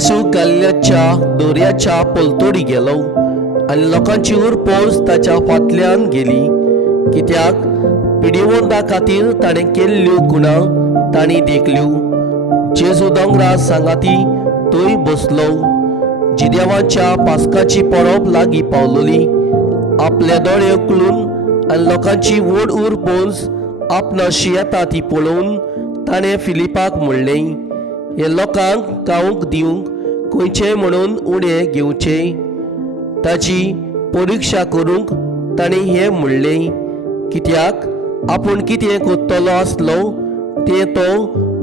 जेजू गलिलाच्या दोर्याच्या पलतोडी गेलो आनी लोकांची उरपोस ताच्या फाटल्यान गेली, कित्याक पिडिवंदा खातीर ताणें केल्ल्यो गुणां तांणी देखल्यो. जेजू दोंगरा सांगाती थंय बसलो. जिदेवाच्या पास्काची परब लागीं पावलोली. आपले दोळे उखलून आनी लोकांची व्हड उरपोस आपणाशी येता ती पळोवन ताणें फिलिपाक म्हणलें, हे लोकांक खावंक दिवंक खंयचें म्हणून उणें घेवचें. ताची परिक्षा करूंक ताणें हें म्हणलें, कित्याक आपूण कितें कोत्तलो आसलो तें तो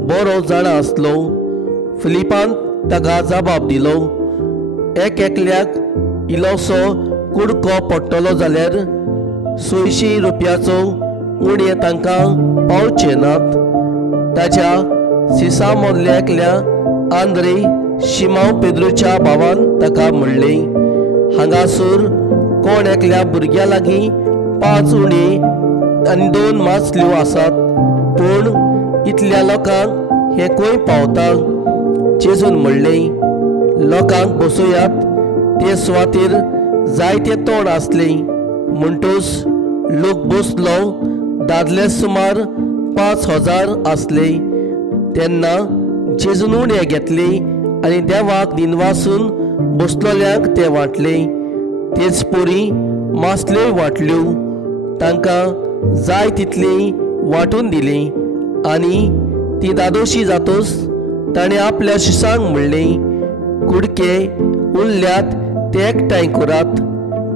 बरो जाणा आसलो. फिलिपान ताका जबाब दिलो, एकल्याक इल्लोसो कुडको पडटलो जाल्यार 600 रुपयाचो उणें तांकां पावचे नात. ताच्या सिसा मदल्या एकल्या आंद्रे शिमांव पेद्रूच्या भावान ताका म्हणलें, हांगासर कोण एकल्या भुरग्या लागीं 5 उणी आनी 2 मासल्यो आसात, पूण इतल्या लोकांक हें खंय पावता. जेजून म्हणलें, लोकांक बसोयात. ते सुवातेर जायते तोंड आसले. म्हणटूच लोक बसलो. दादले सुमार 5000 आसले. तेन्ना जेजून उणें घेतले आनी देवाक दिनवासून बसलोल्यांक ते वांटले. तेच परी मासल्योय वांटल्यो. तांकां जाय तितली वांटून दिली. आनी ती दादोशी जातोच ताणें आपल्या शिसांक म्हणलें, कुडके उरल्यात ते एकठांय करात,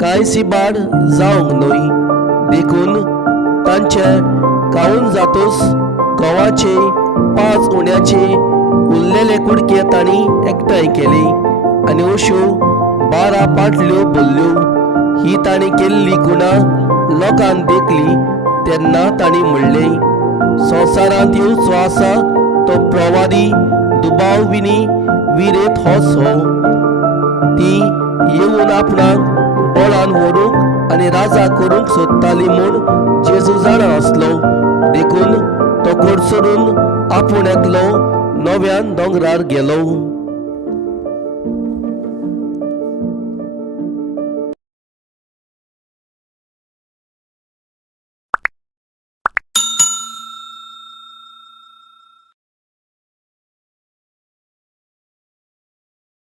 कांय सिबाड जावंक न्हय. देखून तांचे खावून जातोच गंवाचे 5 उण्याचे उरलेले कुडके तांणी एकठांय केले आनी अश्यो 12 पाटल्यो भरल्यो. ही तांणी केल्ली गुणां लोकांक देखली तेन्ना तांणी म्हणलें, संवसारांत येवचो आसा तो प्रवादी दुबावविनी विरेत होच हो. ती येवन आपणाक बळान व्हरूंक आनी राजा करूंक सोदताली म्हूण जेजू जाणा आसलो. देखून तो घडसरून आपूण एकलो नव्यान दोंगरार गेलो.